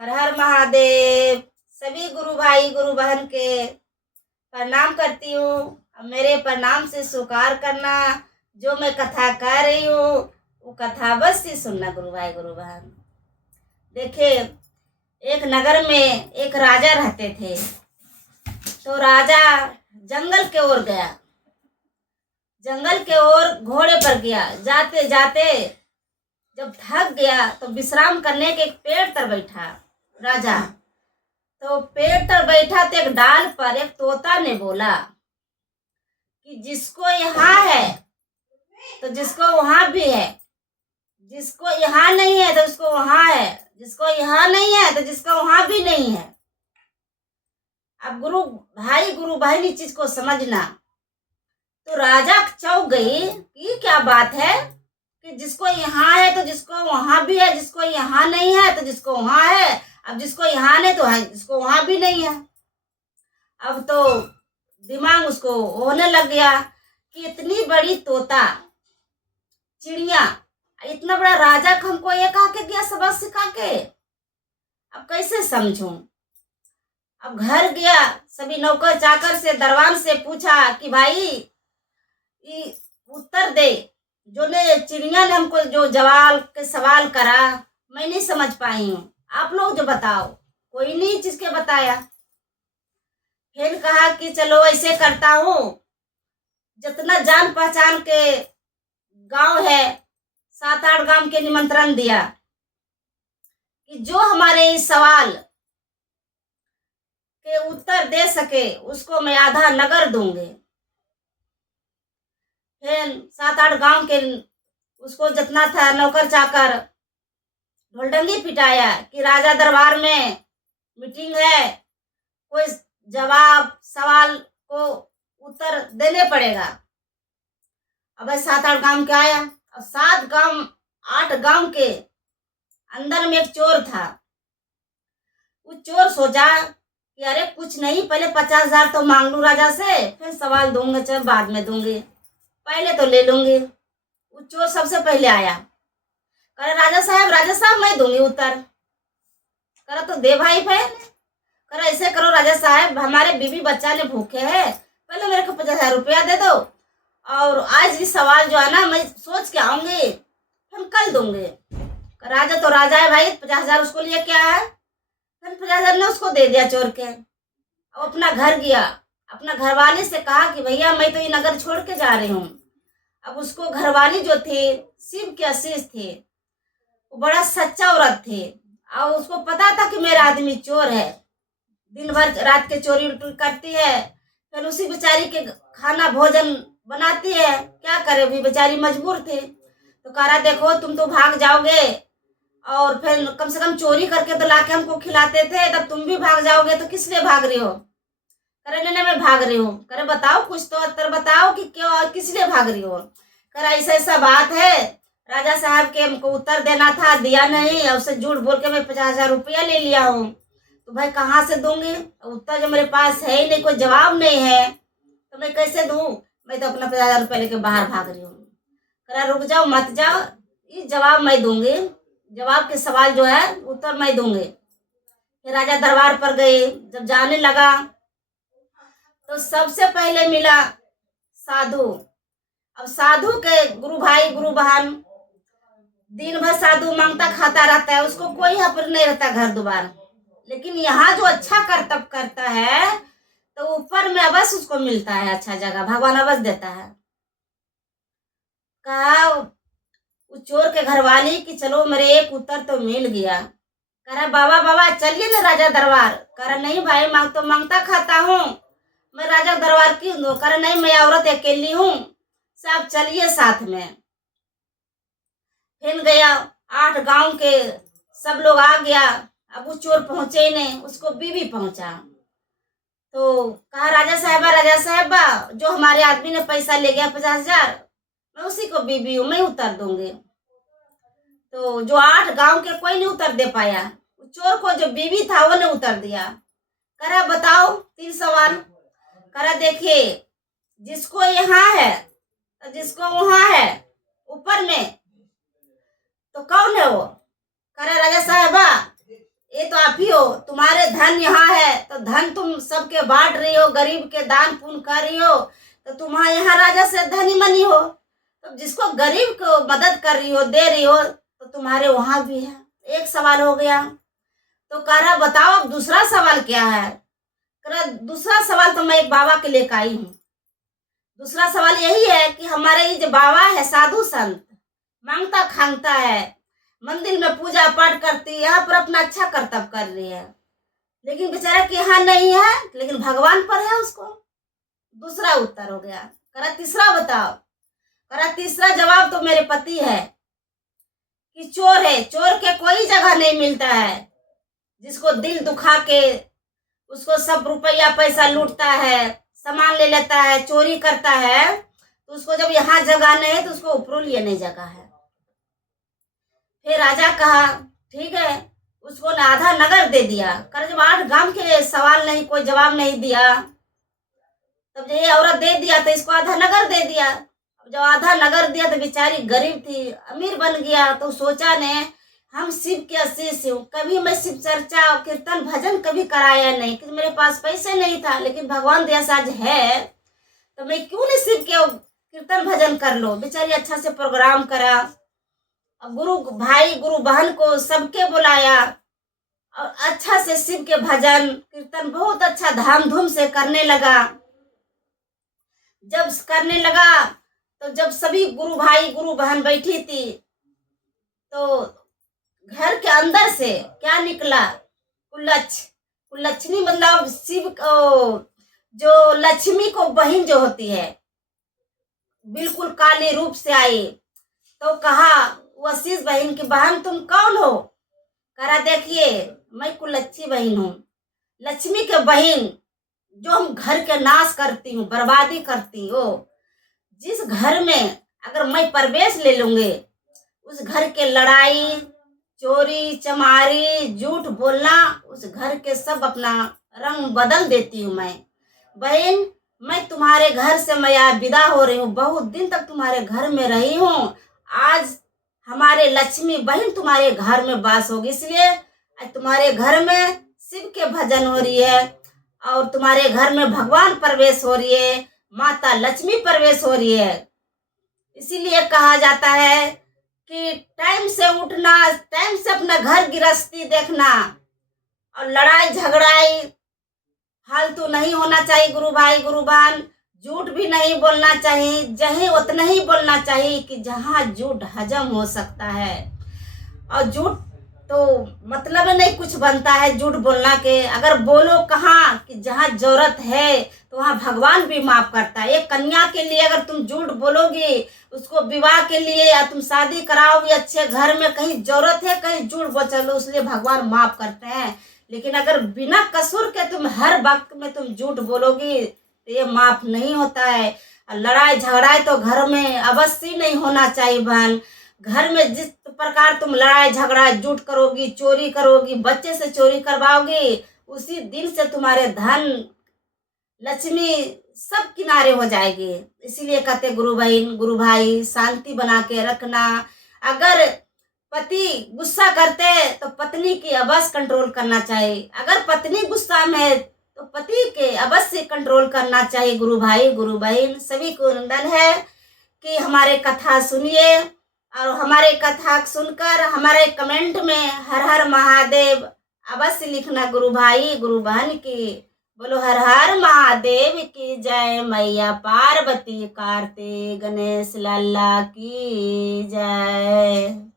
हर हर महादेव। सभी गुरु भाई गुरु बहन के प्रणाम करती हूँ। अब मेरे प्रणाम से स्वीकार करना। जो मैं कथा कह रही हूँ वो कथा बस ही सुनना गुरु भाई गुरु बहन। देखिए, एक नगर में एक राजा रहते थे। तो राजा जंगल के ओर गया। जंगल के ओर घोड़े पर गया। जाते जाते जब थक गया तो विश्राम करने के एक पेड़ तर बैठा राजा। तो पेड़ तर बैठा तो एक डाल पर एक तोता ने बोला कि जिसको यहाँ है तो जिसको वहां भी है, जिसको यहाँ नहीं है तो उसको वहां है, जिसको यहाँ नहीं है तो जिसको वहां भी नहीं है। अब गुरु भाई गुरु बहन इस चीज को समझना। तो राजा चौंक गई कि क्या बात है कि जिसको यहाँ है तो जिसको वहां भी है, जिसको यहाँ नहीं है तो जिसको वहां है। अब जिसको यहाँ नहीं तो जिसको वहां भी नहीं है। अब तो दिमाग उसको होने लग गया कि इतनी बड़ी तोता चिड़िया, इतना बड़ा राजा हमको ये कहा के गया सबक सिखा के, अब कैसे समझूं। अब घर गया, सभी नौकर चाकर से दरबान से पूछा कि भाई ये उत्तर दे, जो ने चिड़िया ने हमको जो जवाब के सवाल करा मैं नहीं समझ पाई हूँ, आप लोग जो बताओ। कोई नहीं चीज के बताया। फिर कहा कि चलो ऐसे करता हूँ, जितना जान पहचान के गांव है 7-8 गांव के निमंत्रण दिया कि जो हमारे इस सवाल के उत्तर दे सके उसको मैं आधा नगर दूंगे। फिर 7-8 गांव के उसको जितना था नौकर चाकर ढोलडंगी पिटाया कि राजा दरबार में मीटिंग है, कोई जवाब सवाल को उत्तर देने पड़ेगा। अब 7-8 गांव के आया। अब 7 गांव 8 गांव के अंदर में एक चोर था। वो चोर सोचा कि अरे कुछ नहीं, पहले 50,000 तो मांग लूं राजा से, फिर सवाल दूंगा, चल बाद में दूंगी, पहले तो ले लूंगी। वो चोर सबसे पहले आया। करे राजा साहब मैं दूंगी उत्तर। करा तो दे भाई बहन। करा ऐसे करो राजा साहब, हमारे बीबी बच्चा ने भूखे हैं, पहले मेरे को 50,000 रुपया दे दो, और आज ये सवाल जो है ना मैं सोच के आऊंगी, हम कल दूंगे। राजा तो राजा है भाई, 50,000 उसको लिए क्या है। फिर 50,000 ने उसको दे दिया चोर के। अब अपना घर गया, अपना घरवाली से कहा कि भैया मैं तो ये नगर छोड़ के जा रही हूँ। अब उसको घरवाली जो थे शिव के आशीष थे, वो बड़ा सच्चा औरत थे, और उसको पता था कि मेरा आदमी चोर है, दिन भर रात के चोरी करती है, फिर उसी बेचारी के खाना भोजन बनाती है, क्या करे, भी बेचारी मजबूर थे। तो कह रहा देखो तुम तो भाग जाओगे, और फिर कम से कम चोरी करके तो लाके हमको खिलाते थे, तब तुम भी भाग जाओगे तो किस लिए भाग रही हो। करे नहीं मैं भाग रही हूँ। करे बताओ कुछ तो उत्तर बताओ कि क्यों किस लिए भाग रही हो। करे ऐसा ऐसा बात है, राजा साहब के हमको उत्तर देना था, दिया नहीं, और उससे झूठ बोल के मैं 50,000 रुपया ले लिया हूँ। तो भाई कहाँ से दूंगी, उत्तर जो मेरे पास है ही नहीं, कोई जवाब नहीं है, तो मैं कैसे दूं। मैं तो अपना 50,000 रुपया लेके बाहर भाग रही हूँ। करा रुक जाओ मत जाओ, ये जवाब मैं दूंगी, जवाब के सवाल जो है उत्तर मैं दूंगी। फिर राजा दरबार पर गए। जब जाने लगा तो सबसे पहले मिला साधु। अब साधु के गुरु भाई गुरु बहन, दिन भर साधु मांगता खाता रहता है, उसको कोई यहाँ पर नहीं रहता घर दोबारा। लेकिन यहाँ जो अच्छा कर्तव्य करता है तो ऊपर में अवश्य उसको मिलता है अच्छा जगह, भगवान अवश्य देता है। कहा उस चोर के घरवाली कि चलो मेरे एक उत्तर तो मिल गया। कह रहा बाबा बाबा चलिए ना राजा दरबार। कह रहा नहीं भाई मांग तो मांगता खाता हूँ, मैं राजा दरबार की हूँ। कह रहा नहीं मैं औरत अकेली हूँ, सब चलिए साथ में। फिर गया 8 गांव के सब लोग आ गया। अब वो चोर पहुंचे ही नहीं, उसको बीवी पहुंचा। तो कहा राजा साहबा जो हमारे आदमी ने पैसा ले गया 50,000, मैं उसी को बीवी हूँ, मैं उतर दूंगी। तो जो 8 गांव के कोई नहीं उतर दे पाया, चोर को जो बीवी था वो ने उतर दिया। करा बताओ 3 सवाल। करा देखिए, जिसको यहाँ है तो जिसको वहां है ऊपर में, तो कौन है वो। करा राजा साहबा ये तो आप ही हो, तुम्हारे धन यहाँ है तो धन तुम सबके बांट रही हो, गरीब के दान पुण्य कर रही हो, तो तुम्हारे यहाँ राजा से धनी मनी हो। तो जिसको गरीब को मदद कर रही हो, दे रही हो, तो तुम्हारे वहां भी है। एक सवाल हो गया। तो कह रहा बताओ अब दूसरा सवाल क्या है। कह रहा दूसरा सवाल तो मैं एक बाबा के लेकर आई हूँ। दूसरा सवाल यही है कि हमारे ये जो बाबा है साधु संत, मांगता खांगता है, मंदिर में पूजा पाठ करती है, यहाँ पर अपना अच्छा कर्तव्य कर रही है, लेकिन बेचारा के यहाँ नहीं है, लेकिन भगवान पर है उसको। दूसरा उत्तर हो गया। करा तीसरा बताओ। करा तीसरा जवाब तो मेरे पति है कि चोर है। चोर के कोई जगह नहीं मिलता है। जिसको दिल दुखा के उसको सब रुपया पैसा लूटता है, सामान ले लेता है, चोरी करता है, तो उसको जब यहाँ जगह नहीं है तो उसको उपरों लिए नहीं जगह है। फिर राजा कहा ठीक है, उसको आधा नगर दे दिया। कर जब 8 गांव के सवाल नहीं, कोई जवाब नहीं दिया, तब ये औरत दे दिया तो इसको आधा नगर दे दिया। जब आधा नगर दिया तो बेचारी गरीब थी, अमीर बन गया। तो सोचा ने हम शिव के आशीष हूँ, कभी मैं शिव चर्चा कीर्तन भजन कभी कराया नहीं, क्योंकि मेरे पास पैसे नहीं था, लेकिन भगवान दया साज है तो मैं क्यों नहीं शिव के कीर्तन भजन कर लो। बेचारी अच्छा से प्रोग्राम करा, गुरु भाई गुरु बहन को सबके बुलाया और अच्छा से शिव के भजन कीर्तन बहुत अच्छा धामधूम से करने लगा। जब करने लगा तो जब सभी गुरु भाई गुरु बहन बैठी थी, तो घर के अंदर से क्या निकला, कुलच्छनी मतलब शिव जो लक्ष्मी को बहन जो होती है, बिल्कुल काले रूप से आई। तो कहा वसीस बहन की बहन तुम कौन हो। कहा देखिए मैं कुलच्छी बहन हूँ, लक्ष्मी के बहन, जो हम घर के नाश करती हूँ, बर्बादी करती हो। जिस घर में अगर मैं प्रवेश ले लूंगे, उस घर के लड़ाई चोरी चमारी झूठ बोलना, उस घर के सब अपना रंग बदल देती हूँ मैं। बहन मैं तुम्हारे घर से मैं विदा हो रही हूँ, बहुत दिन तक तुम्हारे घर में रही हूँ, आज हमारे लक्ष्मी बहन तुम्हारे घर में वास होगी, इसलिए आज तुम्हारे घर में शिव के भजन हो रही है और तुम्हारे घर में भगवान प्रवेश हो रही है, माता लक्ष्मी प्रवेश हो रही है। इसीलिए कहा जाता है कि टाइम से उठना, टाइम से अपना घर गृहस्थी देखना और लड़ाई झगड़ाई फालतू नहीं होना चाहिए। गुरु भाई गुरु बहन झूठ भी नहीं बोलना चाहिए, जहीं उतना ही बोलना चाहिए कि जहाँ झूठ हजम हो सकता है। और झूठ तो मतलब नहीं कुछ बनता है झूठ बोलना के। अगर बोलो कहाँ कि जहाँ जरूरत है तो वहाँ भगवान भी माफ करता है। एक कन्या के लिए अगर तुम झूठ बोलोगी, उसको विवाह के लिए या तुम शादी कराओगे अच्छे घर में, कहीं जरूरत है कहीं झूठ बोल चलो, इसलिए भगवान माफ करते हैं। लेकिन अगर बिना कसूर के तुम हर वक्त में तुम झूठ बोलोगी तो ये माफ नहीं होता है। लड़ाई झगड़ाई तो घर में अवश्य नहीं होना चाहिए बहन। घर में जिस प्रकार तुम लड़ाई झगड़ा झूठ करोगी, चोरी करोगी, बच्चे से चोरी करवाओगी, उसी दिन से तुम्हारे धन लक्ष्मी सब किनारे हो जाएगी। इसीलिए कहते गुरु बहन गुरु भाई शांति बना के रखना। अगर पति गुस्सा करते तो पत्नी की अवश्य कंट्रोल करना चाहिए, अगर पत्नी गुस्सा में है तो पति के अवश्य कंट्रोल करना चाहिए। गुरु भाई गुरु बहन सभी को निवेदन है कि हमारे कथा सुनिए और हमारे कथा सुनकर हमारे कमेंट में हर हर महादेव अवश्य लिखना। गुरु भाई गुरु बहन की बोलो हर हर महादेव की जय। मैया पार्वती कार्तिक गणेश लल्ला की जय।